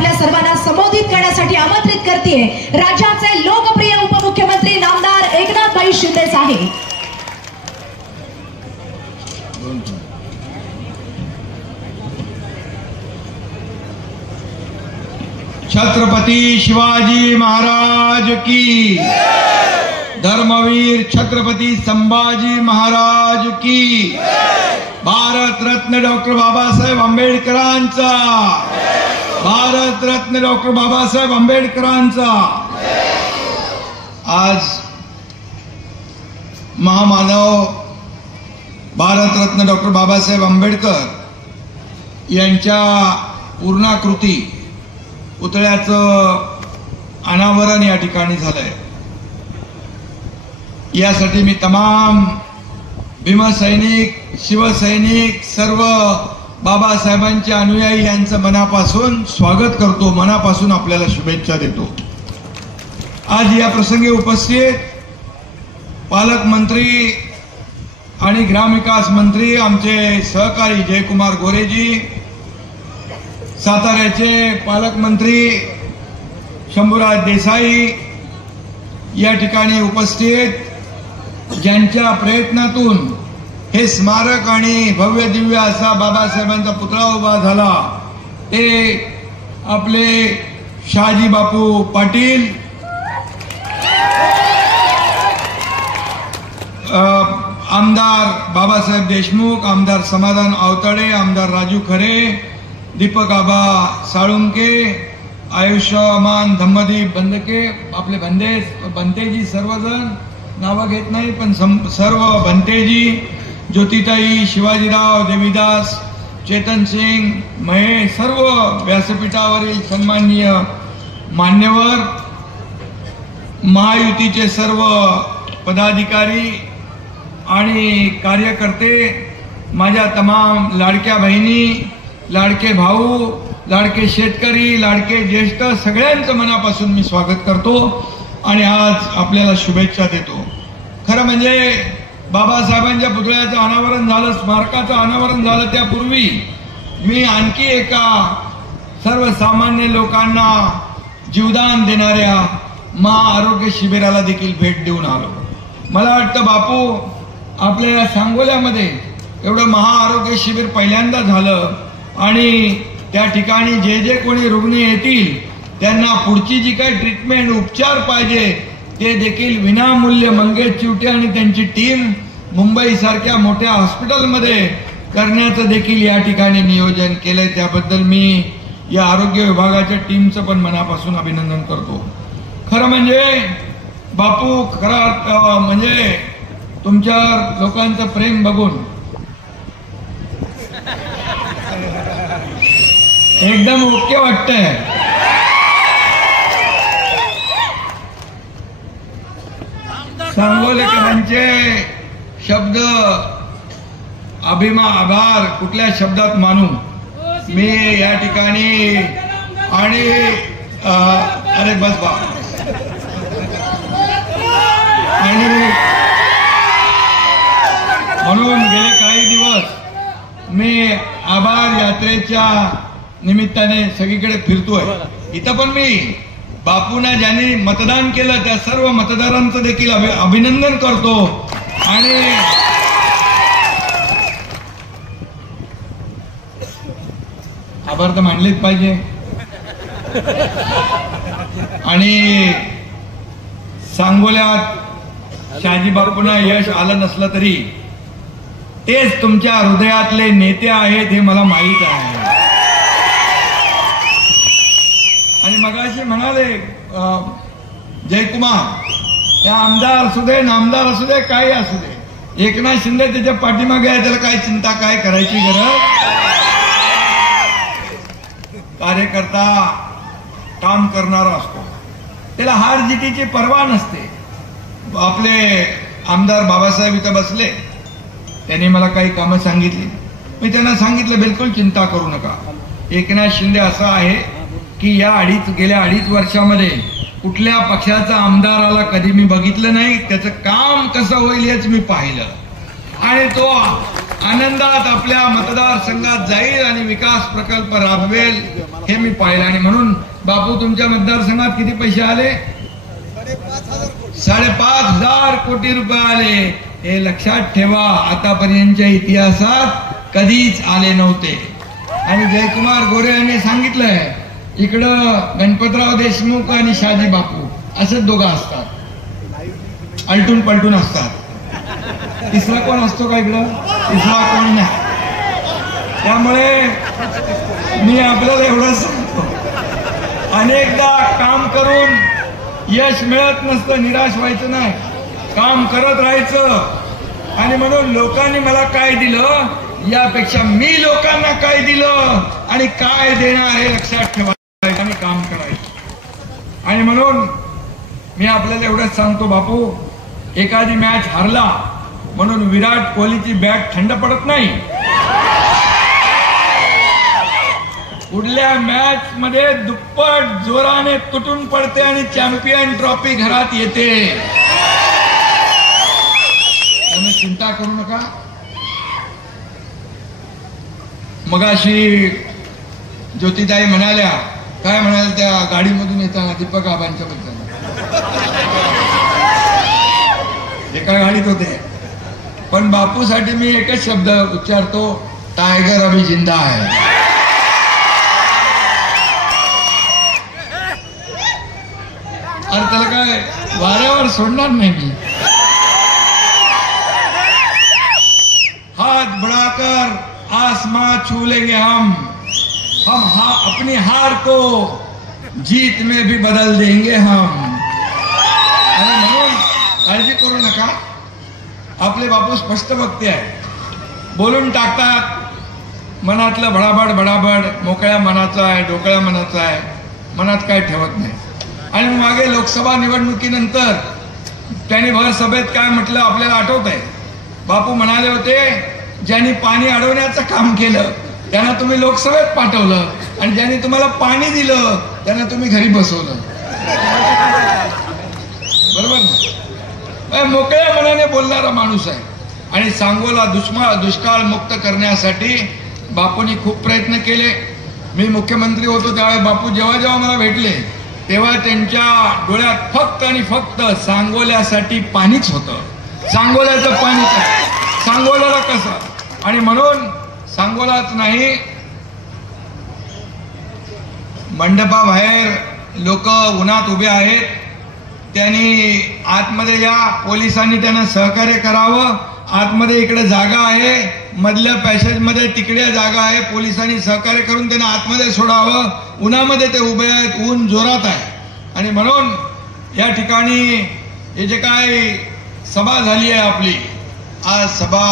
आपल्या सर्वांना संबोधित करण्यासाठी आमंत्रित करते राज्याचे लोकप्रिय उपमुख्यमंत्री नामदार एकनाथभाई शिंदे साहेब। छत्रपती शिवाजी महाराज की, धर्मवीर छत्रपती संभाजी महाराज की, भारत रत्न डॉक्टर बाबासाहेब आंबेडकरांचा, भारत रत्न डॉक्टर बाबासाहेब आंबेडकरांचा। आज महामानव भारत रत्न डॉक्टर बाबासाहेब आंबेडकर यांच्या पूर्णाकृती पुतळ्याचं अनावरण या ठिकाणी झालंय। यासाठी मी तमाम भीमसैनिक, शिवसैनिक, सर्व बाबासाहेबांचे अनुयायी यांचं मनापासून स्वागत करतो, मनापासून आपल्याला शुभेच्छा देतो। आज या प्रसंगी उपस्थित पालकमंत्री आणि ग्रामविकास मंत्री आमचे सहकारी जयकुमार गोरेजी, साताऱ्याचे पालकमंत्री शंभूराज देसाई या ठिकाणी उपस्थित, ज्यांच्या प्रयत्नातून हे स्मारक आणि भव्य दिव्य असा बाबासाहेबांचा पुतळा उभा झाला, ते आपले शहाजी बापू पाटील, आमदार बाबासाहेब देशमुख, आमदार समाधान आवताडे, आमदार राजू खरे, दीपक आबा साळुंके, आयुष्यमान धम्मदीप बंदके, आपले बंतेजी, सर्वजण नावं घेत नाही पण सर्व बंतेजी, ज्योतिताई, शिवाजीराव, देवीदास, चेतन सिंग, महेश, सर्व व्यासपीठावरील सन्माननीय मान्यवर, महायुतीचे सर्व पदाधिकारी आणि कार्यकर्ते, माझ्या तमाम लाडक्या बहिणी, लाडके भाऊ, लाडके शेतकरी, लाडके ज्येष्ठ, सगळ्यांचं मनापासून मी स्वागत करतो आणि आज आपल्याला शुभेच्छा देतो। खरं म्हणजे बाबासाहेबांच्या पुतळ्याचं अनावरण झालं, स्मारकाचं अनावरण झालं, त्यापूर्वी मी आणखी एका सर्वसामान्य लोकांना जीवदान देणाऱ्या महाआरोग्य शिबिराला देखील भेट देऊन आलो। मला वाटतं बापू आपल्या या सांगोल्यामध्ये एवढं महाआरोग्य शिबिर पहिल्यांदा झालं आणि त्या ठिकाणी जे जे कोणी रुग्ण येतील त्यांना पुढची जी काही ट्रीटमेंट, उपचार पाहिजे ते देखील विनामूल्य मंगेश चिवटे आणि त्यांची टीम मुंबई सारख्या मोठ्या हॉस्पिटलमध्ये करण्याचं देखील या ठिकाणी नियोजन केलंय। त्याबद्दल मी या आरोग्य विभागाच्या टीमचं पण मनापासून अभिनंदन करतो। खरं म्हणजे बापू, खरं म्हणजे तुमच्या लोकांचं प्रेम बघून एकदम ओके वाटतंय। सांगोलेकरांचे शब्द आभार कुठल्या शब्दात मानू मी या ठिकाणी, आणि अरे बस बा, आणि म्हणून गेले काही दिवस मी आभार यात्रेच्या निमित्ताने सगळीकडे फिरतोय। इथं पण मी बापूंना ज्यांनी मतदान केलं त्या सर्व मतदारांचं देखील अभिनंदन करतो आणि आभार तर मानलेच पाहिजे। आणि सांगोल्यात शहाजी बापूंना यश आलं नसलं तरी तेच तुमच्या हृदयातले नेते आहेत हे मला माहीत आहे। आणि मगाशी म्हणाले जयकुमार, या आमदार असू दे, नामदार असू दे, काही असू दे, एकनाथ शिंदे त्याच्या पाठीमागे आहे, त्याला काय चिंता, काय करायची गरज। कार्यकर्ता काम करणारा असतो, त्याला हार जितीची पर्वा नसते। आपले आमदार बाबासाहेब इथं बसले, त्यांनी मला काही कामं सांगितली, मी त्यांना सांगितलं बिलकुल चिंता करू नका। एकनाथ शिंदे असा आहे की या गेल्या 2.5 वर्षामध्ये कुठल्या पक्षाचा आमदाराला कधी मी बघितलं नाही, त्याचं काम कसं होईल हेच मी पाहिलं आणि तो आनंदात आपल्या मतदारसंघात जाईल आणि विकास प्रकल्प राबवेल हे मी पाहिलं. आणि म्हणून बापू तुमच्या मतदारसंघात किती पैसे आले? 5,500 कोटी रुपये आले. हे लक्षात ठेवा, आतापर्यंतच्या इतिहासात कधीच आले नव्हते. आणि जयकुमार गोरे यांनी सांगितलंय, इकडं गणपतराव देशमुख आणि शहाजी बापू असंच दोघं असतात, अलटून पलटून असतात. तिसरा कोण असतो का इकडं? तिसरा कोण नाही. त्यामुळे मी आपल्याला एवढंच सांगतो, अनेकदा काम करून यश मिळत नसतं, निराश व्हायचं नाही, काम करत राहायचं. आणि म्हणून लोकांनी मला काय दिलं यापेक्षा मी लोकांना काय दिलं आणि काय देणार हे लक्षात ठेवायचं आणि काम करायचं. आणि म्हणून मी आपल्याला एवढंच सांगतो बापू, एखादी मॅच हारला म्हणून विराट कोहलीची बॅट थंड पडत नाही. पुढल्या मॅच मध्ये दुप्पट जोराने तुटून पडते आणि चॅम्पियन ट्रॉफी घरात येते. त्यामुळे चिंता करू नका. मगाशी ज्योतिताई म्हणाल्या, काय म्हणाल त्या गाडीमधून येताना दीपक आबांच्या बद्दल, एका गाडीत होते. पण बापूसाठी मी एकच शब्द उच्चारतो, टायगर अभी जिंदा है. अरे त्याला काय वाऱ्यावर सोडणार नाही मी. हाथ बढ़ाकर आसमां छू लेंगे हम अपनी हार को जीत में भी बदल देंगे हम. आणि म्हणून काळजी करू नका. आपले बापू स्पष्ट वक्ते आहे, बोलून टाकतात. मनातलं भडाभड भडाभड मोकळ्या मनाचा आहे, ढोकळ्या मनाचा आहे, मनात काय ठेवत नाही. आणि मागे लोकसभा निवडणुकीनंतर त्यांनी भर सभेत काय म्हटलं आपल्याला आठवत आहे. बापू म्हणाले होते, ज्यांनी पाणी अडवण्याचं काम केलं त्यांना तुम्ही लोकसभेत पाठवलं आणि ज्यांनी तुम्हाला पाणी दिलं त्यांना तुम्ही घरी बसवलं. बरोबर ना? मोकळ्या मनाने बोलणारा माणूस आहे. आणि सांगोला दुष्काळ मुक्त करण्यासाठी बापूंनी खूप प्रयत्न केले. मी मुख्यमंत्री होतो त्यावेळेस बापू जेव्हा जेव्हा मला भेटले तेव्हा त्यांच्या डोळ्यात फक्त आणि फक्त सांगोल्यासाठी पाणीच होतं. सांगोल्याचं पाणीच, सांगोल्याला कसं. आणि म्हणून सांगोलाच नाही, मंडपाबाहेर लोक उन्हात उभे आहेत, त्यांनी आतमध्ये या, पोलिसांनी त्यांना सहकार्य करावं. आतमध्ये इकडे जागा आहे, मधल्या पॅसेजमध्ये तिकडे जागा आहे, पोलिसांनी सहकार्य करून त्यांना आतमध्ये सोडावं. उन्हामध्ये ते उभे आहेत, ऊन जोरात आहे. आणि म्हणून या ठिकाणी हे जे काय सभा झाली आहे आपली, आज सभा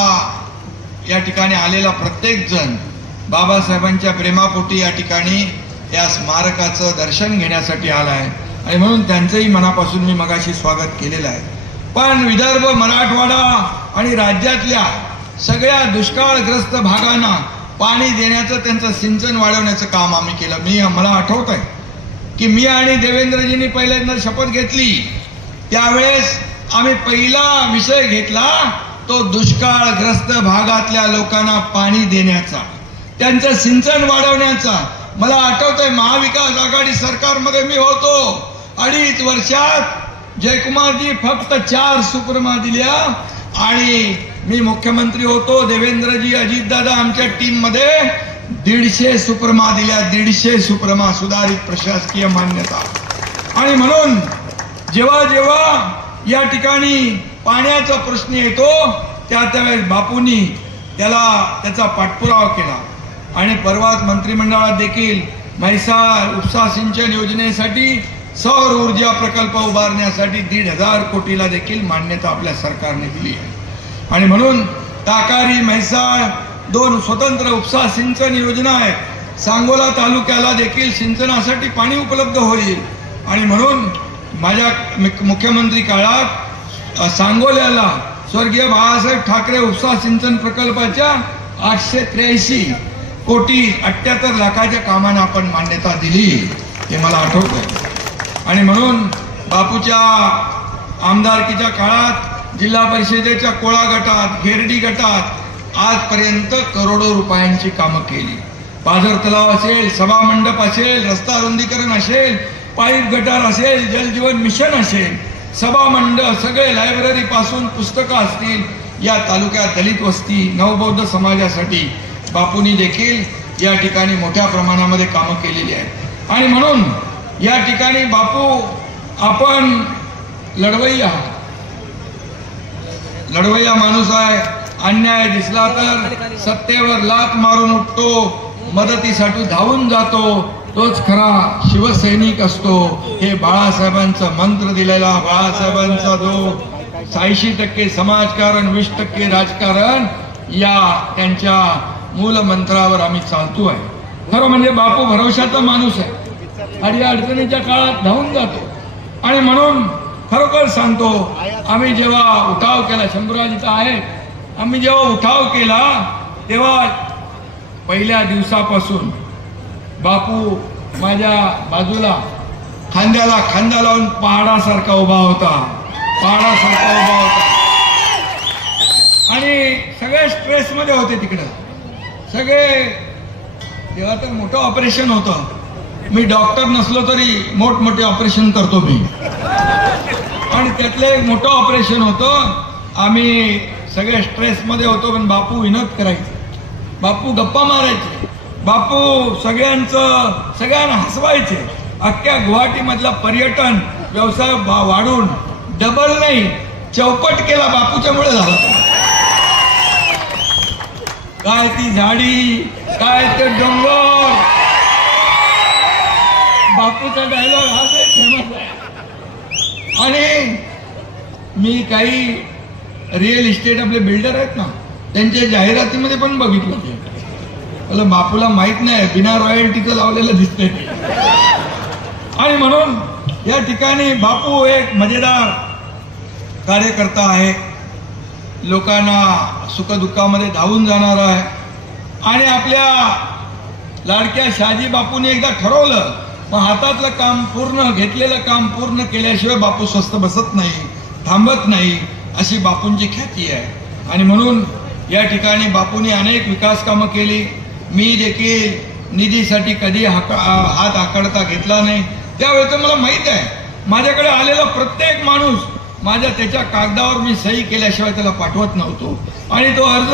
या ठिकाणी आलेला प्रत्येक जण बाबासाहेबांच्या प्रेमापोटी या ठिकाणी या स्मारकाचं दर्शन घेण्यासाठी आलाय. आणि म्हणून त्यांचंही मनापासून मी मगाशी स्वागत केलेलं आहे. पण विदर्भ, मराठवाडा आणि राज्यातल्या सगळ्या दुष्काळग्रस्त भागांना पाणी देण्याचं, त्यांचं सिंचन वाढवण्याचं काम आम्ही केलं. मला आठवत आहे की मी आणि देवेंद्रजींनी पहिल्यांदा शपथ घेतली त्यावेळेस आम्ही पहिला विषय घेतला तो दुष्काळग्रस्त भागातल्या लोकांना पाणी देण्याचा, त्यांचं सिंचन वाढवण्याचा. मला आठवतंय महाविकास आघाडी सरकारमध्ये मी होतो, 2.5 वर्षात जयकुमारजी फक्त 4 सुप्रमा दिल्या आणि मी मुख्यमंत्री होतो. देवेंद्रजी, अजितदादा आमच्या टीम मध्ये 150 सुप्रमा दिल्या. 150 सुप्रमा, सुधारित प्रशासकीय मान्यता. आणि म्हणून जेव्हा जेव्हा या ठिकाणी पाण्याचा प्रश्न येतो त्यावेळेस बापूंनी त्याचा पाठपुरावा केला. आणि परवाच मंत्रिमंडळात देखील म्हैसाळ उपसा सिंचन योजनेसाठी सौर ऊर्जा प्रकल्प उभारण्यासाठी 1,500 कोटीला देखील मान्यता आपल्या सरकारने दिली आहे. आणि म्हणून ताकारी, म्हैसाळ 2 स्वतंत्र उपसा सिंचन योजना आहेत. सांगोला तालुक्याला देखील सिंचनासाठी पाणी उपलब्ध होईल. आणि म्हणून माझ्या मुख्यमंत्री काळात सांगोल्याला स्वर्गीय बाळासाहेब ठाकरे उपसा सिंचन प्रकल्पाच्या 883 कोटी 78 लाखाच्या कामांना आपण मान्यता दिली, हे मला आठवत आहे. आणि म्हणून बापूच्या आमदारकीच्या काळात जिल्हा परिषदेच्या कोळा गटात, घेरडी गटात आजपर्यंत करोडो रुपयांची कामं केली. पाझर तलाव असेल, सभा मंडप असेल, रस्ता रुंदीकरण असेल, पाईप गटार असेल, जलजीवन मिशन असेल, सभा मंडप, सगळे लायब्ररी पासून पुस्तकं असतील. या तालुक्यात दलित वस्ती, नवबौद्ध समाजासाठी बापूंनी देखील या ठिकाणी मोठ्या प्रमाणामध्ये कामं केलेली आहेत. आणि म्हणून या ठिकाणी बापू, आपण लढवय्या माणूस आहे. अन्याय दिसला तर सत्तेवर लाथ मारून उठतो, मदतीसाठी धावून जातो, तोच खरा शिवसैनिक असतो. हे बाळासाहेबांचं मंत्र दिलेला, बाळासाहेबांचा जो 86% समाजकारण 20% राजकारण, या त्यांच्या मूल मंत्रावर आम्ही चालतो आहे. खरं म्हणजे बापू भरवशाचा माणूस आहे आणि या अडचणीच्या काळात धावून जातो. आणि म्हणून खरोखर सांगतो, आम्ही जेव्हा उठाव केला, शंभूराज इथं आहे, आम्ही जेव्हा उठाव केला तेव्हा पहिल्या दिवसापासून बापू माझ्या बाजूला खांद्याला खांदा लावून पहाडासारखा उभा होता, पहाडासारखा उभा होता. आणि सगळे स्ट्रेस मध्ये होते तिकडं सगळे. तेव्हा तर मोठं ऑपरेशन होतं. मी डॉक्टर नसलो तरी मोठमोठे ऑपरेशन करतो मी, आणि त्यातलं एक मोठं ऑपरेशन होतं. आम्ही सगळे स्ट्रेस मध्ये होतो, पण बापू विनोद करायचे, बापू गप्पा मारायचे, बापू सगळ्यांना हसवायचे. अख्ख्या गुवाहाटी मधला पर्यटन व्यवसाय वाढून डबल नाही चौपट केला बापूच्यामुळे झाला. काय ती झाडी, काय ते डोंगर, बापूचा डायलॉग हा फेमस आहे. आणि मी काही रिअल इस्टेट आपले बिल्डर आहेत ना, त्यांच्या जाहिरातीमध्ये पण बघितलं ते. मला बापूला माहित नाही, बिना रॉयल्टीचं लावलेलं दिसतंय. आणि म्हणून या ठिकाणी बापू एक मजेदार कार्यकर्ता आहे, लोकांना सुखदुःखामध्ये धावून जाणार आहे. आणि आपल्या लाडक्या शहाजी बापूने एकदा ठरवलं, मग हातातलं काम पूर्ण, घेतलेलं काम पूर्ण केल्याशिवाय बापू स्वस्थ बसत नाही, थांबत नाही, अशी बापूंची ख्याती आहे. आणि म्हणून या ठिकाणी बापूंनी अनेक विकास कामं केली. मी देखील निधीसाठी कधी हात आकडता घेतला नाही. त्यावेळेचं मला माहित आहे, माझ्याकडे आलेला प्रत्येक माणूस माझ्या त्याच्या कागदावर मी सही केल्याशिवाय त्याला पाठवत नव्हतो. आणि तो अर्ज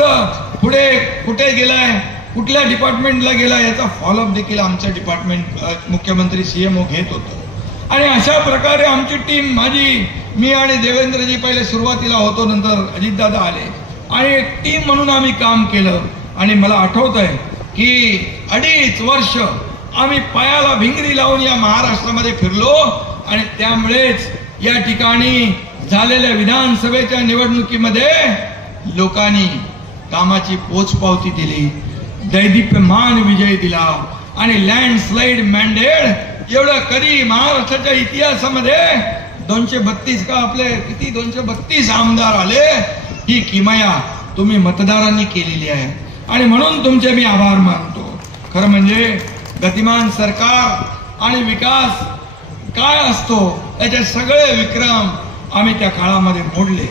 पुढे कुठे गेलाय, कुठल्या डिपार्टमेंटला गेला, याचा फॉलोअप देखील आमच्या डिपार्टमेंट मुख्यमंत्री CMO घेत होतो. आणि अशा प्रकारे आमची टीम, मी आणि देवेंद्रजी पहिले सुरुवातीला होतो, नंतर अजितदादा आले, आणि एक टीम म्हणून आम्ही काम केलं. आणि मला आठवत आहे की 2.5 वर्ष आम्ही पायाला भिंगरी लावून या महाराष्ट्रामध्ये फिरलो. आणि त्यामुळेच या ठिकाणी झालेल्या विधानसभेच्या निवडणुकीमध्ये लोकांनी कामाची पोचपावती दिली, दैदिप्यमान विजय दिला. आणि लँडस्लाइड मॅन्डेट एवढं कधी महाराष्ट्राच्या इतिहासामध्ये 232 का आपले किती 232 आमदार आले, ही किमया तुम्ही मतदारांनी केलेली आहे. आणि म्हणून तुमचे मी आभार मानतो. खरं म्हणजे गतिमान सरकार आणि विकास काय असतो त्याचे सगळे विक्रम आम्ही त्या काळामध्ये मोडले.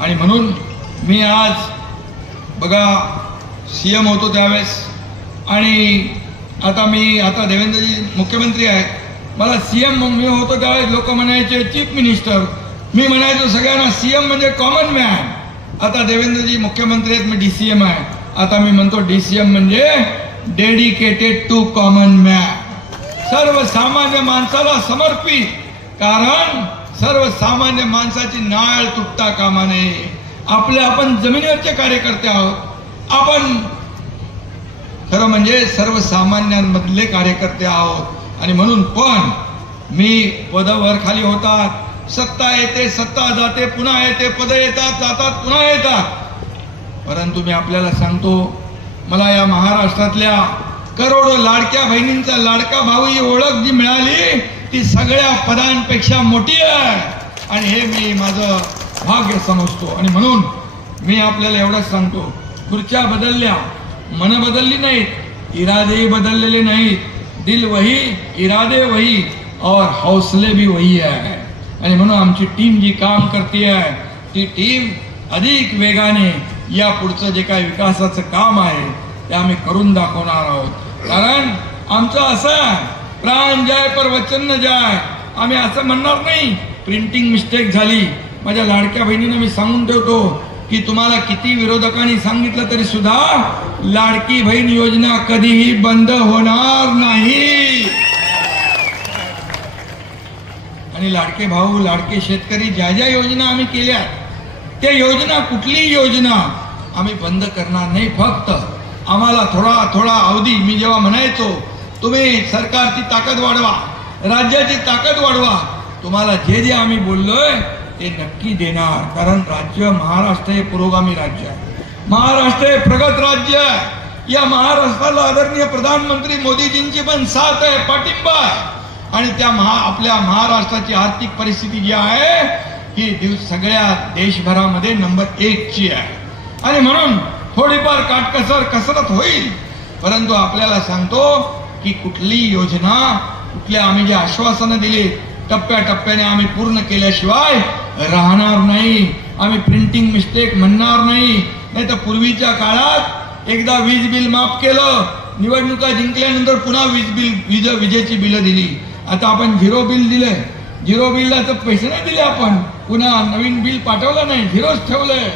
आणि म्हणून मी आज बघा CM होतो त्यावेळेस, आणि आता देवेंद्रजी मुख्यमंत्री आहेत, मला CM मी होतो त्यावेळेस लोक म्हणायचे चीफ मिनिस्टर, मी म्हणायचो सगळ्यांना CM म्हणजे कॉमन मॅन. आता देवेंद्रजी मुख्यमंत्री आहेत, मी DCM आहे. आता मी म्हणतो DCM म्हणजे डेडिकेटेड टू कॉमन मॅन, सर्वसामान्य माणसाला समर्पित. कारण सर्वसामान्य माणसाची नाळ तुटता कामा नये. आपण जमिनीवरचे कार्यकर्ते आहोत, आपण खरं म्हणजे सर्वसामान्यांमधले कार्यकर्ते आहोत. आणि म्हणून पण मी पदावर खाली होतात, सत्ता येते, सत्ता जाते, पुन्हा येते, पद येतात, जातात, पुन्हा येतात. परंतु मी आपल्याला सांगतो, मला या महाराष्ट्रातल्या करोडो लाडक्या बहिणींचा लाडका भाऊ ही ओळख जी मिळाली ती सगळ्या पदांपेक्षा मोठी आहे. आणि हे मी माझं भाग्य समजतो. आणि म्हणून मी आपल्याला एवढंच सांगतो, खुर्च्या बदलल्या, मन बदलली नाहीत, इरादे बदललेले नाहीत. दिल वही, इरादे वही और हौसले भी वही आहे. आणि म्हणून आमची टीम जी काम करते आहे ती टीम अधिक वेगाने या पुढचं जे काही विकासाचं काम आहे ते आम्ही करून दाखवणार आहोत. कारण आमचं असं प्राण जाय पर वचन न जाय, आम्ही असं म्हणणार नाही प्रिंटिंग मिस्टेक झाली. माझ्या लाडक्या बहिणींना मी सांगून ठेवतो की तुम्हाला किती विरोधकांनी सांगितलं तरी सुद्धा लाडकी बहीण योजना कधीही बंद होणार नाही. आणि लाडके भाऊ, लाडके शेतकरी, ज्या ज्या योजना आम्ही केल्या त्या योजना, कुठलीही योजना आम्ही बंद करणार नाही. फक्त आम्हाला थोडा थोडा अवधी, मी जेव्हा म्हणायचो तुम्ही सरकारची ताकद वाढवा, राज्याची ताकद वाढवा, तुम्हाला जे जे आम्ही बोललोय ते नक्की देणार. कारण राज्य महाराष्ट्र हे पुरोगामी राज्य आहे, महाराष्ट्र हे प्रगत राज्य आहे. या महाराष्ट्राला आदरणीय प्रधानमंत्री मोदीजींची पण साथ आहे, पाठिंबा आहे. आणि त्या आपल्या महाराष्ट्राची आर्थिक परिस्थिती जी आहे ही सगळ्या देशभरामध्ये नंबर 1 ची आहे. आणि म्हणून थोडीफार काटकसर कसरत होईल, परंतु आपल्याला सांगतो की कुठली योजना, कुठल्या आम्ही जे आश्वासनं दिली टप्प्याटप्प्याने आम्ही पूर्ण केल्याशिवाय राहणार नाही. आम्ही प्रिंटिंग मिस्टेक म्हणणार नाही. नाही तर पूर्वीच्या काळात एकदा वीज बिल माफ केलं, निवडणुका जिंकल्यानंतर पुन्हा विजेची बिलं दिली. आता आपण झिरो बिल दिले, झिरो बिलला तर पैसे नाही दिले, आपण पुन्हा नवीन बिल पाठवलं नाही, झिरोच ठेवलंय.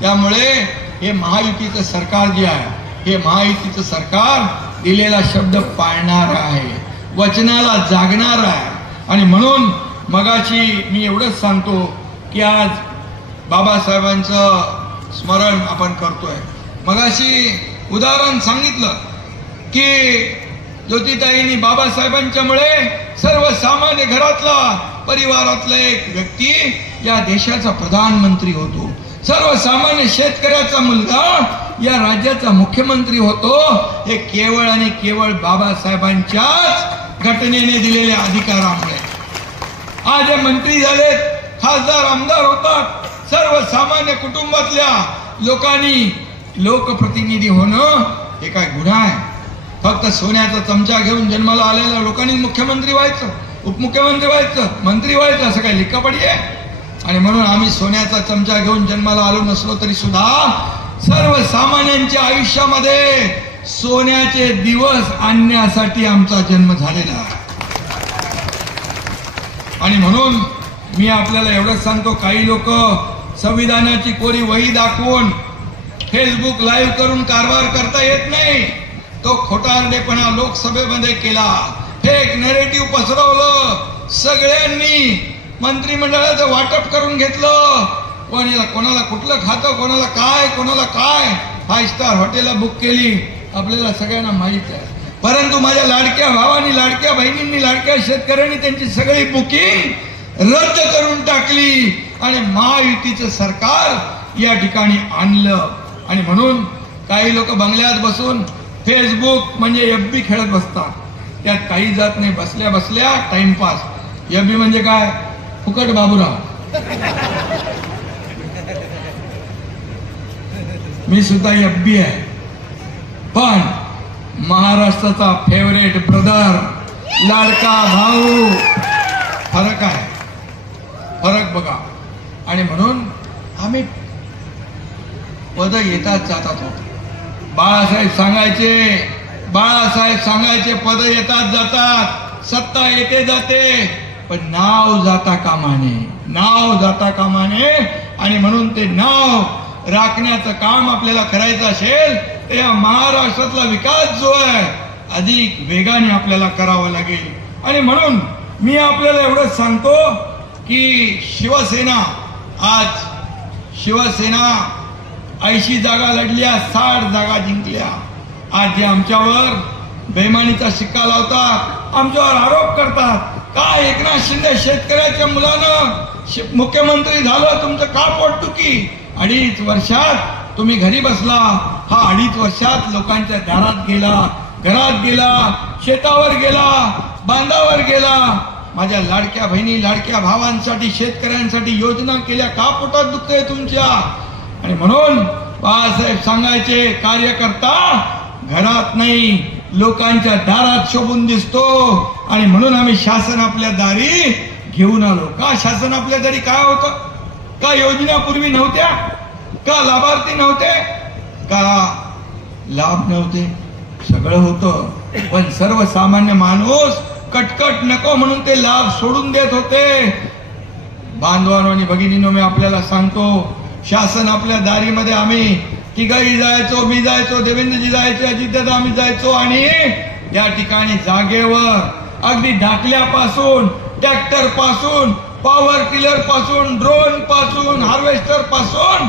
त्यामुळे हे महायुतीचं सरकार जे आहे, हे महायुतीचं सरकार दिलेला शब्द पाळणार आहे, वचनाला जागणार आहे. आणि म्हणून मगाशी मी एवढंच सांगतो की आज बाबासाहेबांचं स्मरण आपण करतोय. मगाशी उदाहरण सांगितलं की ज्योतिताईंनी बाबासाहेबांच्यामुळे सर्वसामान्य घरातला, परिवारातला एक व्यक्ती या देशाचा प्रधानमंत्री होतो, सर्वसामान्य शेतकऱ्याचा मुलगा या राज्याचा मुख्यमंत्री होतो. हे केवळ आणि केवळ बाबासाहेबांच्याच घटनेने दिलेल्या अधिकारामुळे. आज हे मंत्री झालेत, खासदार, आमदार होतात, सर्वसामान्य कुटुंबातल्या लोकांनी लोकप्रतिनिधी होणं हे काय गुन्हा आहे? फक्त सोन्याचा चमचा घेऊन जन्माला आलेल्या लोकांनी मुख्यमंत्री व्हायचं, उपमुख्यमंत्री व्हायचं, मंत्री व्हायचं, असं काही लिखापडी आहे? आणि म्हणून आम्ही सोन्याचा चमचा घेऊन जन्माला आलो नसलो तरी सुद्धा सर्वसामान्यांच्या आयुष्यामध्ये सोन्याचे दिवस आणण्यासाठी आमचा जन्म झालेला आहे. आणि म्हणून मी आपल्याला एवढंच सांगतो, काही लोक संविधानाची कोरी वही दाखवून फेसबुक लाईव्ह करून कारभार करता येत नाही. तो खोटारडेपणा लोकसभेमध्ये केला, फेक नरेटिव्ह पसरवलं, सगळ्यांनी मंत्रिमंडळाचं वाटप करून घेतलं, कोणाला कुठलं खातं, कोणाला काय 5 स्टार हॉटेल बुक केली, आपल्याला सगळ्यांना माहित आहे. परंतु माझ्या लाडक्या भावांनी, लाडक्या बहिणींनी, लाडक्या शेतकऱ्यांनी त्यांची सगळी बुकिंग रद्द करून टाकली आणि महायुतीचं सरकार या ठिकाणी आणलं. आणि म्हणून काही लोक बंगल्यात बसून फेसबुक म्हणजे FB खेळत बसतात. त्यात काही जात नाही, बसल्या बसल्या टाइमपास. FB म्हणजे काय? फुकट बाबूराव. मी सुद्धा FB आहे, पण महाराष्ट्राचा फेवरेट ब्रदर, लाडका भाऊ, फरक आहे, फरक बघा. आणि म्हणून आम्ही पद येतात जातात होतो. बाळासाहेब सांगायचे पद येतात जातात, सत्ता येते जाते, पण नाव जाता कामा नये. आणि म्हणून ते नाव राखण्याचं काम आपल्याला करायचं असेल तर या महाराष्ट्रातला विकास जो आहे अधिक वेगाने आपल्याला करावा लागेल. आणि म्हणून मी आपल्याला एवढंच सांगतो की शिवसेना 80 जागा लढल्या, 60 जागा जिंकल्या. आज जे आमच्यावर बेईमानीचा शिक्का लावतात, आमच्यावर आरोप करतात, काय एकनाथ शिंदे शेतकऱ्याच्या मुलानं मुख्यमंत्री झालं, तुमचं का पोटदुखी? 2.5 वर्षात तुम्ही घरी बसला. हा 2.5 वर्षात लोकांच्या दारात गेला, घरात गेला, शेतावर गेला, बांधावर गेला. माझ्या लाडक्या बहिणी, लाडक्या भावांसाठी, शेतकऱ्यांसाठी योजना केल्या, का पोटात दुखतंय तुमच्या? आणि म्हणून बाळासाहेब सांगायचे, कार्यकर्ता घरात नाही लोकांच्या दारात शोभून दिसतो. आणि म्हणून आम्ही शासन आपल्या दारी घेऊन आलो. का शासन आपल्या दारी? काय होतं? का योजना पूर्वी नव्हत्या? का लाभार्थी नव्हते, का लाभ नव्हते? सगळं होतं, पण सर्वसामान्य माणूस कटकट नको म्हणून ते लाभ सोडून देत होते. बांधवांनो आणि भगिनींनो, मी आपल्याला सांगतो, शासन आपल्या दारीमध्ये आम्ही तिघही जायचो, मी जायचो, देवेंद्रजी जायचे, अजितदादा आम्ही जायचो आणि त्या ठिकाणी जागेवर अगदी दाखल्यापासून, ट्रॅक्टर पासून, पॉवर टिलर पासून, ड्रोन पासून, हार्वेस्टर पासून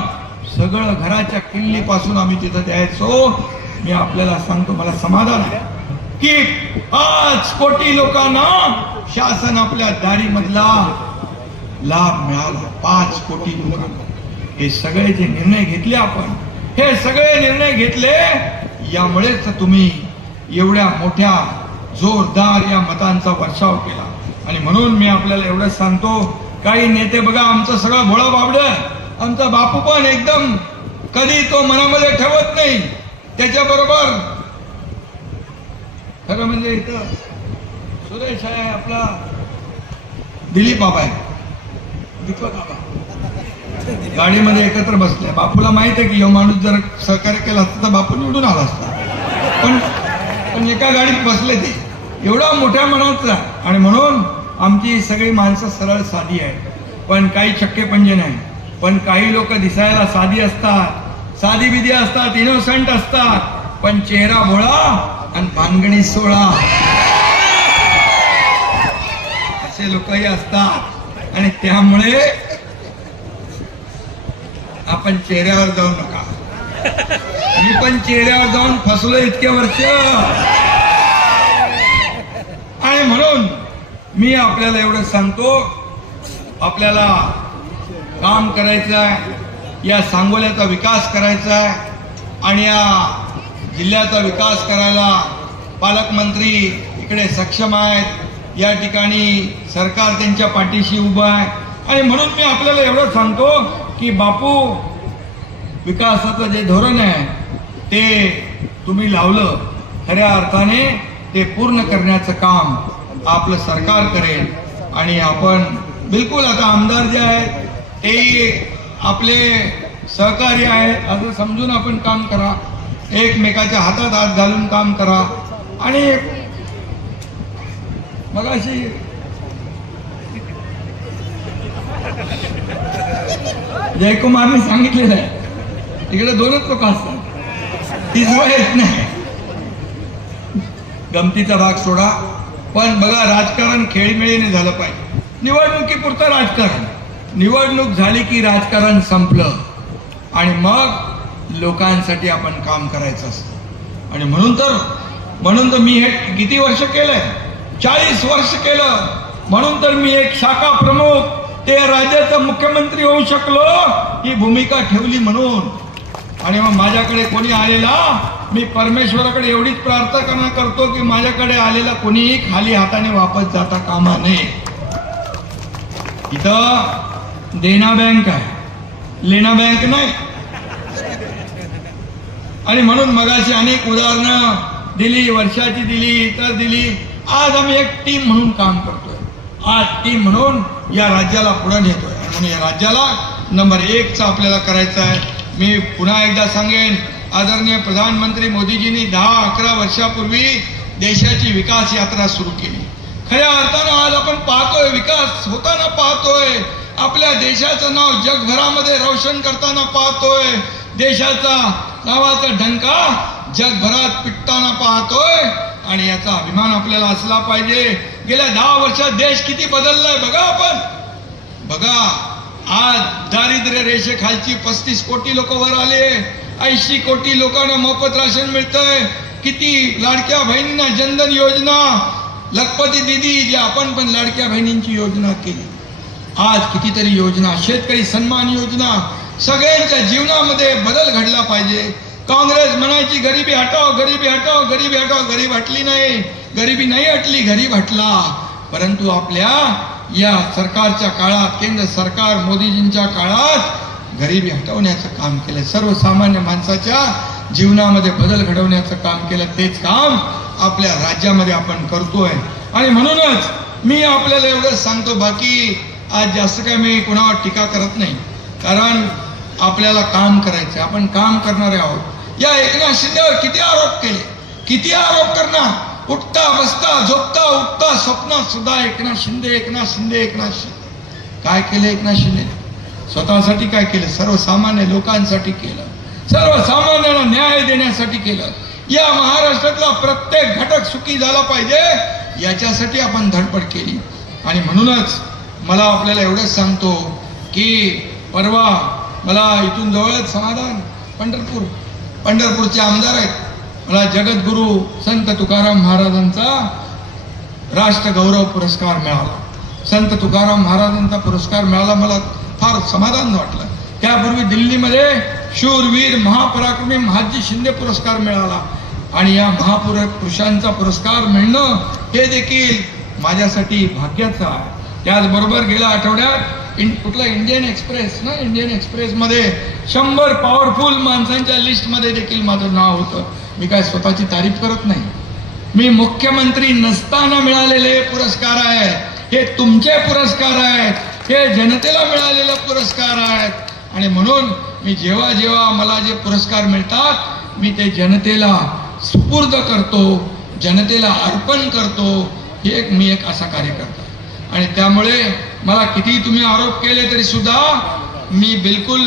सगळं घराच्या किल्ली पासून आम्ही तिथं द्यायचो. मी आपल्याला सांगतो, मला समाधान आहे की 5 कोटी लोकांना शासन आपल्या दारीमधला लाभ मिळाला. 5 कोटी लोकांना. हे सगळे जे निर्णय घेतले आपण, हे सगळे निर्णय घेतले यामुळेच तुम्ही एवढ्या मोठ्या जोरदार या मतांचा वर्षाव केला. आणि म्हणून मी आपल्याला एवढंच सांगतो, काही नेते बघा, आमचं सगळं भोळा बाबड, आमचा बापू पण एकदम कधी तो मनामध्ये ठेवत नाही. त्याच्याबरोबर खरं म्हणजे इथं सुरेश आहे, आपला दिलीप बाबा आहे, दीपक बाबा गाडीमध्ये एकत्र बसले. बापूला माहित आहे की यो माणूस जर सहकार्य केला असता तर बापू निवडून आला असता, पण एका गाडीत बसले ते, एवढा मोठ्या मनाचा. आणि म्हणून आमची सगळी माणसं सरळ साधी आहेत, पण काही चक्के पंजे नाही. पण काही लोक दिसायला साधी असतात, साधी बिधी असतात, इनोसंट असतात, पण चेहरा भोळा आणि भानगडी सोळा असे लोकही असतात. आणि त्यामुळे आपण चेहऱ्यावर जाऊ नका. मी पण चेहऱ्यावर जाऊन फसलो इतके वर्ष. आणि म्हणून मी आपल्याला एवढं सांगतो, आपल्याला काम करायचं आहे, या सांगोल्याचा विकास करायचा आहे आणि या जिल्ह्याचा विकास करायला पालकमंत्री इकडे सक्षम आहेत. या ठिकाणी सरकार त्यांच्या पाठीशी उभं आहे. आणि म्हणून मी आपल्याला एवढं सांगतो की बापू विकासाचं जे धोरण आहे ते तुम्ही लावलं, खऱ्या अर्थाने ते पूर्ण करण्याचं काम आपलं सरकार करेल. आणि आपण बिलकुल आता आमदार जे आहेत ते आपले सहकारी आहेत असं समजून आपण काम करा, एकमेकाच्या हातात हात घालून काम करा. आणि मगाशी जयकुमारने सांगितलेलं आहे, इकडे 2च लोक असतात, तिजवा येत नाही. गमतीचा भाग सोडा, पण बघा, राजकारण खेळीमेळीने झालं पाहिजे. निवडणुकीपुरतं राजकारण, निवडणूक झाली की राजकारण संपलं आणि मग लोकांसाठी आपण काम करायचं असतं. आणि म्हणून तर मी हे किती वर्ष केलंय, 40 वर्ष केलं. म्हणून तर मी एक शाखा प्रमुख ते राज्याचा मुख्यमंत्री होऊ शकलो, ही भूमिका ठेवली म्हणून. आणि मग माझ्याकडे कोणी आलेला, मी परमेश्वराकडे एवढीच प्रार्थना करतो की माझ्याकडे आलेला कोणीही खाली हाताने वापस जाता कामा नये. इथं देना बँक आहे, लेना बँक नाही. आणि म्हणून मगाशी अनेक उदाहरणं दिली, वर्षाची दिली, इतर दिली. आज आम्ही एक टीम म्हणून काम करतोय. आज टीम म्हणून या राज्याला पुढे नेतोय. आणि म्हणून या राज्याला नंबर 1चा आपल्याला करायचं आहे. मी पुन्हा एकदा सांगेन, आदरणीय प्रधानमंत्री मोदीजींनी 10-11 वर्षापूर्वी देशाची विकास यात्रा सुरू केली. खऱ्या अर्थानं आज आपण पाहतोय, विकास होताना पाहतोय, आपल्या देशाचं नाव जगभरामध्ये रोशन करताना पाहतोय, देशाचा नावाचा डंका जगभरात पिटताना पाहतोय. आणि याचा अभिमान आपल्याला असला पाहिजे. गेल्या 10 वर्षात देश किती बदललाय बघा आपण. बघा, आज दारिद्र्य रेषेखालची 35 कोटी लोक वर आले, 80 कोटी लोकांना मोफत राशन मिळतंय. किती लाडक्या बहिणींना जनधन योजना, लखपती दिदी, जे आपण पण लाडक्या बहिणींची योजना केली. आज कितीतरी योजना, शेतकरी सन्मान योजना, सगळ्यांच्या जीवनामध्ये बदल घडला पाहिजे. काँग्रेस म्हणायची गरिबी हटाव, गरिबी हटाव, गरिबी हटाव. गरीब हटली नाही, गरिबी नाही हटली, गरीब हटला. परंतु आपल्या या सरकारच्या काळात, केंद्र सरकार मोदीजींच्या काळात गरिबी हटवण्याचं काम केलं, सर्वसामान्य माणसाच्या जीवनामध्ये बदल घडवण्याचं काम केलं. तेच काम आपल्या राज्यामध्ये आपण करतोय. आणि म्हणूनच मी आपल्याला एवढंच सांगतो, बाकी आज जास्त काय मी कुणावर टीका करत नाही, कारण आपल्याला काम करायचं, आपण काम करणारे आहोत. या एकनाथ शिंदेवर किती आरोप केले, किती आरोप करणार. उठता बसता झोपता उठता स्वप्नात सुद्धा एकनाथ शिंदे एकनाथ शिंदे एकनाथ शिंदे. काय केलं एकनाथ शिंदे? स्वतःसाठी काय केलं? सर्वसामान्य लोकांसाठी केलं, सर्वसामान्यांना न्याय देण्यासाठी केलं. या महाराष्ट्रातला प्रत्येक घटक सुखी झाला पाहिजे याच्यासाठी आपण धडपड केली. आणि म्हणूनच मला आपल्याला एवढंच सांगतो की परवा मला इथून जवळच समाधान पंढरपूरचे आमदार आहेत, मला जगद्गुरु संत तुकाराम महाराजांचा राष्ट्रगौरव पुरस्कार मिळाला. संत तुकाराम महाराजांचा पुरस्कार मिळाला, मला फार समाधान वाटलं. त्यापूर्वी दिल्लीमध्ये शूरवीर महापराक्रमी महाजी शिंदे पुरस्कार मिळाला. आणि या महापुरुषांचा पुरस्कार मिळणं हे देखील माझ्यासाठी भाग्याचं आहे. त्याचबरोबर गेल्या आठवड्यात कुठला इंडियन एक्सप्रेस मध्ये 100 पॉवरफुल माणसांच्या लिस्ट मध्ये देखील माझं नाव होतं. मी काय स्वतःची तारीफ करत नाही, मी मुख्यमंत्री नसताना मिळालेले पुरस्कार आहेत, हे तुमचे पुरस्कार आहेत, हे जनतेला मिळालेले पुरस्कार आहेत. आणि म्हणून मी जेव्हा जेव्हा मला जे पुरस्कार मिळतात मी ते जनतेला सुपूर्द करतो, जनतेला अर्पण करतो. मी एक असा कार्यकर्ता. आणि त्यामुळे मला किती तुम्ही आरोप केले तरी सुद्धा मी बिलकुल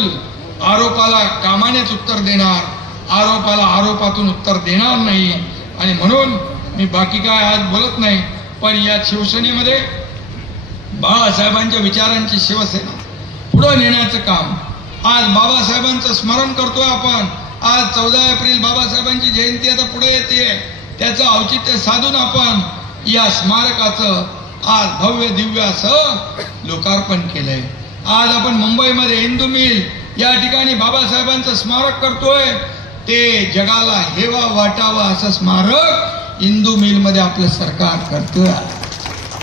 आरोपाला कामानेच उत्तर देणार, आरोपाला आरोपातून उत्तर देणार नाही. आणि म्हणून मी बाकी काय आज बोलत नाही. पण या शिवसेनेमध्ये बाळासाहेबांच्या विचारांची शिवसेना पुढे नेण्याचं काम, आज बाबासाहेबांचं स्मरण करतोय आपण. आज 14 एप्रिल बाबासाहेबांची जयंती आता पुढे येते, त्याचं औचित्य साधून आपण या स्मारकाचं आज भव्य दिव्य असं लोकार्पण केलंय. आज आपण मुंबईमध्ये हिंदू मिल या ठिकाणी बाबासाहेबांचं स्मारक करतोय. ते जगाला हेवा वाटावा असं स्मारक हिंदू मिल मध्ये आपलं सरकार करतोय.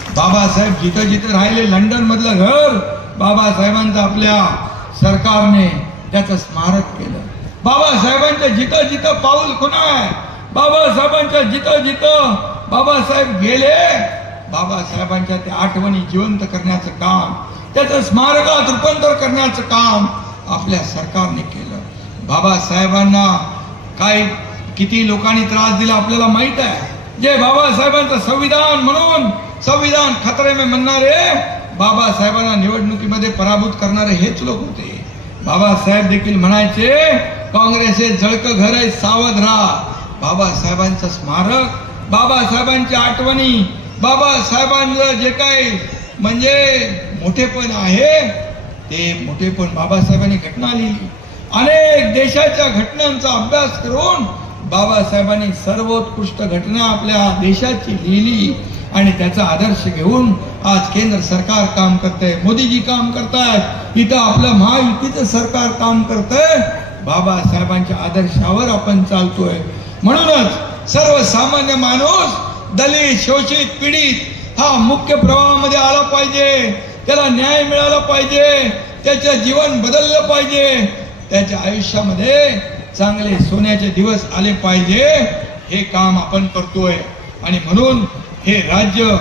बाबासाहेब जिथं जिथं राहिले, लंडन मधलं घर बाबासाहेबांचं आपल्या सरकारने त्याचं स्मारक केलं. बाबासाहेबांच्या जिथं जिथं पाऊल खुणा आहे, बाबासाहेबांच्या जिथं जिथं बाबासाहेब गेले, बाबासाहेबांच्या त्या आठवणी जिवंत करण्याचं काम, त्याचं स्मारकात रूपांतर करण्याचं काम आपल्या सरकारने केलं. बाबासाहेबांना काय किती लोकांनी त्रास दिला आपल्याला माहित आहे. जे बाबासाहेबांचं संविधान म्हणून संविधान खतरे में म्हणणारे, बाबासाहेबांना निवडणुकीमध्ये पराभूत करणारे हेच लोक होते. बाबासाहेब देखील म्हणायचे काँग्रेस हे जळकं घर आहे, सावध राहा. बाबासाहेबांचं स्मारक, बाबासाहेबांच्या आठवणी, बाबासाहेबांचं जे काही म्हणजे मोठेपण आहे ते मोठेपण बाबासाहेबांनी घटना लिहिली. अनेक देशाच्या घटनांचा अभ्यास करून बाबासाहेबांनी सर्वोत्कृष्ट घटना आपल्या देशाची लिहिली. आणि त्याचा आदर्श घेऊन आज केंद्र सरकार काम करतंय, मोदीजी काम करतायत, इथं आपलं महायुतीचं सरकार काम करतंय. बाबासाहेबांच्या आदर्शावर आपण चालतोय. म्हणूनच सर्वसामान्य माणूस, दलित, शोषित, पीडित हा मुख्य प्रवाहामध्ये आला पाहिजे, त्याला न्याय मिळाला पाहिजे, त्याचं जीवन बदललं पाहिजे, त्याच्या आयुष्यामध्ये चांगले सोन्याचे दिवस आले पाहिजे. हे काम आपण करतोय. आणि म्हणून हे राज्य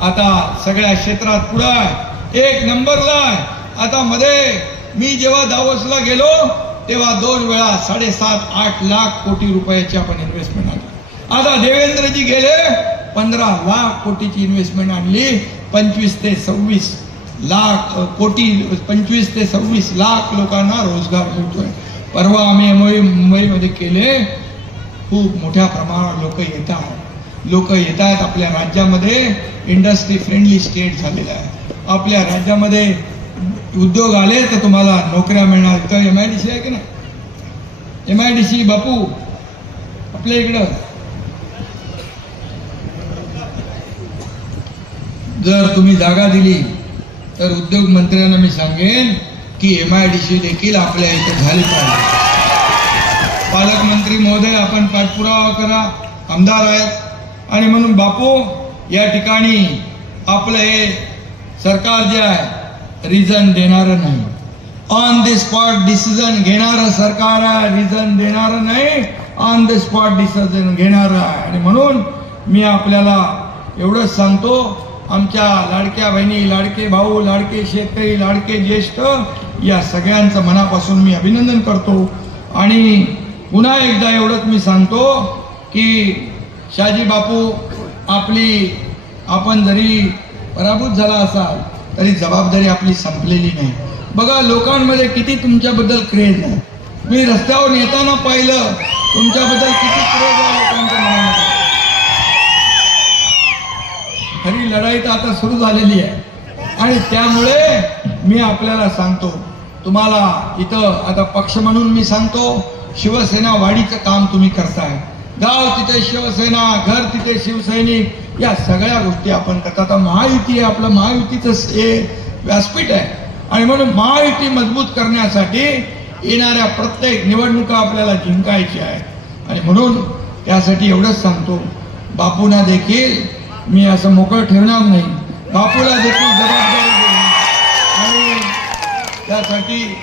आता सगळ्या क्षेत्रात पुढे आहे, एक नंबरला आहे. आता मध्ये मी जेव्हा दावोसला गेलो तेव्हा 2 वेळा 7.5-8 लाख कोटी रुपयाची आपण इन्व्हेस्टमेंट आणली. आता देवेंद्रजी गेले 15 लाख कोटीची इन्व्हेस्टमेंट आणली. 25 ते 26 लाख कोटी, 25 ते 26 लाख लोकांना रोजगार मिळतोय. परवा आम्ही मुंबईमध्ये केले. खूप मोठ्या प्रमाणावर लोक येत आहेत. आपल्या राज्यामध्ये इंडस्ट्री फ्रेंडली स्टेट झालेला आहे. आपल्या राज्यामध्ये उद्योग आले तर तुम्हाला नोकऱ्या मिळणार. तर MIDC आहे की नाही? MIDC बापू आपल्या इकडं जर तुम्ही जागा दिली तर उद्योग मंत्र्यांना मी सांगेन की MIDC देखील आपल्या इथे झाली पाहिजे. पालकमंत्री महोदय आपण पाठपुरावा करा, आमदार आहेत. आणि म्हणून बापू या ठिकाणी आपलं हे सरकार जे आहे रिझन देणारं नाही, ऑन द स्पॉट डिसिजन घेणारं सरकार आहे. रिझन देणारं नाही, ऑन द स्पॉट डिसिजन घेणारं आहे. आणि म्हणून मी आपल्याला एवढंच सांगतो, आमच्या लाडक्या बहिणी, लाडके भाऊ, लाडके शेतकरी, लाडके ज्येष्ठ या सगळ्यांचं मनापासून मी अभिनंदन करतो. आणि पुन्हा एकदा एवढंच मी सांगतो की शहाजी बापू, आपण जरी पराभूत झाला असाल तरी जबाबदारी आपली संपलेली नाही. बघा लोकांमध्ये किती तुमच्याबद्दल क्रेज आहे. मी रस्त्यावर येताना पाहिलं तुमच्याबद्दल किती क्रेज आहे लोकांच्या मनामध्ये. खरी लढाई तर आता सुरू झालेली आहे आणि त्यामुळे मी आपल्याला सांगतो, तुम्हाला इथं आता पक्ष म्हणून मी सांगतो, शिवसेना वाढीचं काम तुम्ही करताय. गाव तिथे शिवसेना, घर तिथे शिवसैनिक, या सगळ्या गोष्टी आपण करतो. आता महायुती आहे, आपलं महायुतीचं हे व्यासपीठ आहे आणि म्हणून महायुती मजबूत करण्यासाठी येणाऱ्या प्रत्येक निवडणुका आपल्याला जिंकायची आहे. आणि म्हणून त्यासाठी एवढंच सांगतो, बापूंना देखील मी असं मोकळं ठेवणार नाही. बापूला देखील जबाबदारी देईन आणि त्यासाठी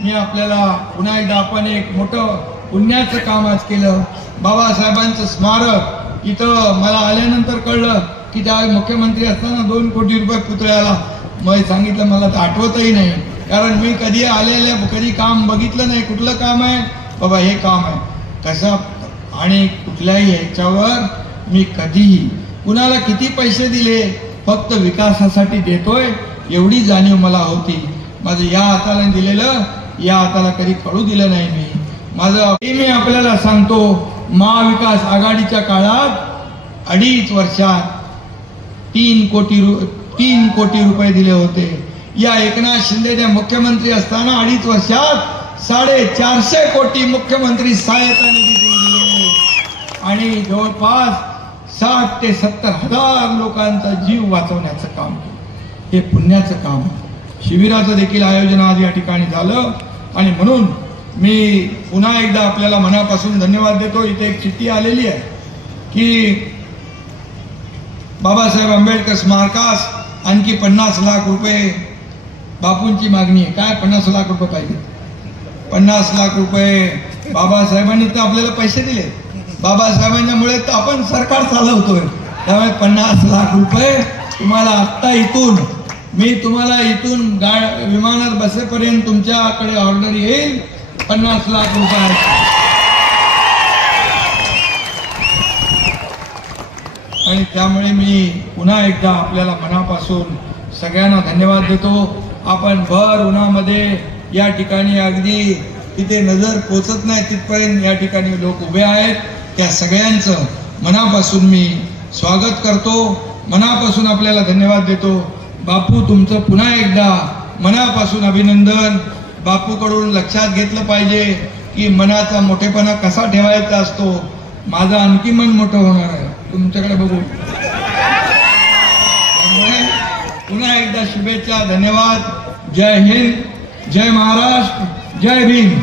मी आपल्याला पुन्हा एकदा, आपण एक मोठं पुण्याचं काम आज केलं. बाबासाहेबांचं स्मारक इथं मला आल्यानंतर कळलं की त्या मुख्यमंत्री असताना 2 कोटी रुपये पुतळ्याला मग सांगितलं. मला तर आठवतही नाही, कारण मी कधी काम बघितलं नाही. कुठलं काम आहे बाबा, हे काम आहे कसं, आणि कुठल्याही ह्याच्यावर मी कधीही कुणाला किती पैसे दिले फक्त विकासासाठी देतोय एवढी जाणीव मला होती. माझं या हाताला दिलेलं या हाताला कधी कळू दिलं नाही मी. मी आपल्याला सांगतो, महाविकास आघाडीच्या काळात 2.5 वर्षात 3 कोटी रुपये दिले होते. या एकनाथ शिंदे जे मुख्यमंत्री असताना 2.5 वर्षात 450 कोटी मुख्यमंत्री सहायता निधी दिले आणि जवळपास 60 ते 70 हजार लोकांचा जीव वाचवण्याचं काम केलं. हे पुण्याचं काम. शिबिराचं देखील आयोजन आज या ठिकाणी झालं आणि म्हणून मी पुन्हा एकदा आपल्याला मनापासून धन्यवाद देतो. इथे एक चिठ्ठी आलेली आहे की बाबासाहेब आंबेडकर स्मारकास आणखी 50 लाख रुपये बापूंची मागणी आहे. काय 50 लाख रुपये पाहिजे? 50 लाख रुपये बाबासाहेबांनी तर आपल्याला पैसे दिले. बाबासाहेबांच्यामुळे तर आपण सरकार चालवतोय. त्यामुळे 50 लाख रुपये तुम्हाला आत्ता तुम्हाला इथून विमानात बसेपर्यंत तुमच्याकडे ऑर्डर येईल 50 लाख रुपये. आणि त्यामुळे मी पुन्हा एकदा आपल्याला मनापासून सगळ्यांना धन्यवाद देतो. आपण भर उन्हामध्ये या ठिकाणी अगदी तिथे नजर पोचत नाही तिथपर्यंत या ठिकाणी लोक उभे आहेत. त्या सगळ्यांचं मनापासून मी स्वागत करतो, मनापासून आपल्याला धन्यवाद देतो. बापू, तुमचं पुन्हा एकदा मनापासून अभिनंदन. बापूकडून लक्षात घेतलं पाहिजे की मनाचा मोठेपणा कसा ठेवायचा असतो. माझं आणखी मन मोठं होणार आहे तुमच्याकडे बघू. पुन्हा एकदा शुभेच्छा, धन्यवाद. जय हिंद, जय महाराष्ट्र, जय भीम.